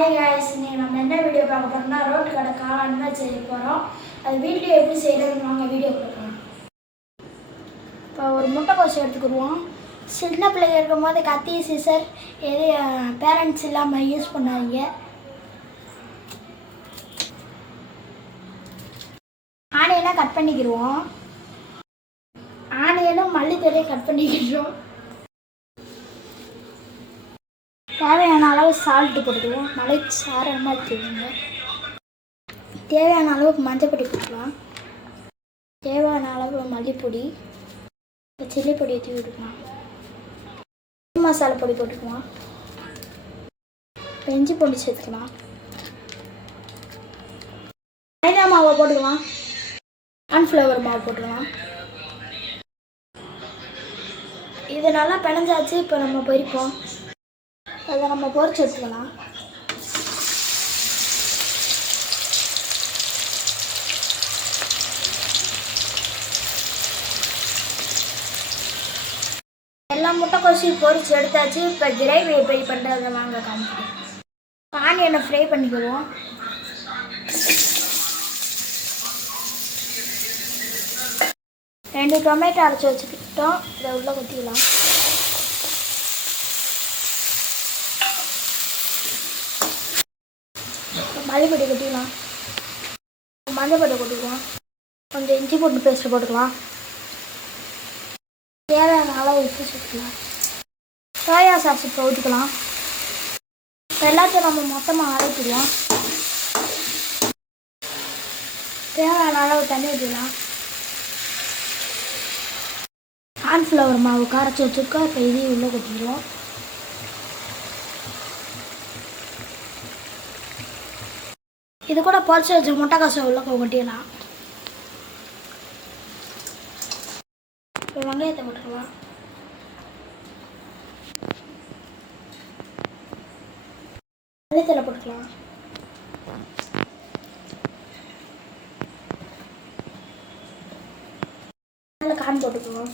Hi guys, நம்ம என்ன video பார்க்க போகிறோம்னா ரோட்டு கடை காளான் தான் செய்ய போகிறோம். அது வீட்டில் எப்படி செய்யறதுன்னு வாங்க வீடியோ கொடுக்கலாம். இப்போ ஒரு முட்டைக்கோஸ் எடுத்துக்கிடுவோம். சின்ன பிள்ளைங்க இருக்கும் போது கத்தி சிசர் எது பேரண்ட்ஸ் இல்லாமல் யூஸ் பண்ணாதீங்க. ஆனியனை கட் பண்ணிக்கிடுவோம். ஆனியனும் மல்லித்தலையும் கட் பண்ணிக்கிடுவோம். தேவையான அளவு சால்ட்டு போட்டுக்குவோம். மலை சாரமாக தூவுங்க. தேவையான அளவுக்கு மஞ்சள் பொடி போட்டுக்கலாம். தேவையான அளவு மல்லிப்பொடி, சில்லி பொடியை தூவி விட்டுக்கலாம். மசாலா பொடி போட்டுக்கலாம். இஞ்சி பொடி சேர்த்துக்கலாம். மைதா மாவை போட்டுக்கலாம். கார்ன்ஃப்ளவர் மாவு போட்டுக்கலாம். இது நல்லா பிணைஞ்சாச்சு. இப்போ நம்ம பொரிப்போம். அதை நம்ம பொரிச்சு எடுத்துக்கலாம். எல்லா முட்டைக்கோசையும் பொரிச்சு எடுத்தாச்சு. இப்போ கிரேவி எப்படி பண்ணுறதை வாங்க காமிக்கிறேன். ஆனியனை ஃப்ரை பண்ணிக்குவோம். ரெண்டு டொமேட்டோ அரைச்சி வச்சுக்கிட்டோம். இதை உள்ளே கொத்திக்கலாம். மல்லிப்பொடி கொட்டிக்கலாம். மஞ்சள் பொடி கொட்டிக்கலாம். கொஞ்சம் இஞ்சி பூண்டு பேஸ்ட்டு போட்டுக்கலாம். தேவையான அளவு உப்பு சேர்த்துக்கலாம். சோயா சாஸ் இப்போ ஊற்றிக்கலாம். எல்லாத்தையும் நம்ம மொத்தமாக அரைச்சிக்கலாம். தேவையான அளவு தண்ணி ஊற்றிக்கலாம். கார்ன்ஃப்ளவர் மாவு கரைச்சி வச்சுருக்கோம். இப்போ இதையும் உள்ளே கொட்டிக்கலாம். இது கூட பொரிச்சு வச்ச முட்டைக்கோஸை உள்ள கொட்டிடலாம். இப்போ வெங்காயத்தை போட்டுக்கலாம். மல்லித்தலை போட்டுக்கலாம். கான் போட்டுக்குவோம்.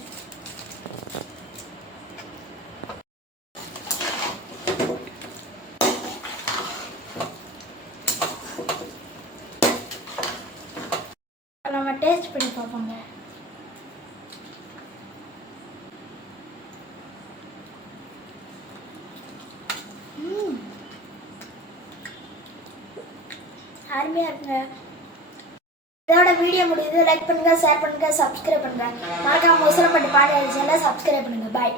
நம்ம டேஸ்ட் பண்ணி பார்ப்போங்க. அருமையாக இருக்குங்க. இதோட வீடியோ முடியுது. லைக் பண்ணுங்கள், ஷேர் பண்ணுங்கள், சப்ஸ்கிரைப் பண்ணுங்கள். மறக்காம உசரப்பட்டு பாடி எல்லாம் சப்ஸ்கிரைப் பண்ணுங்கள். பாய்.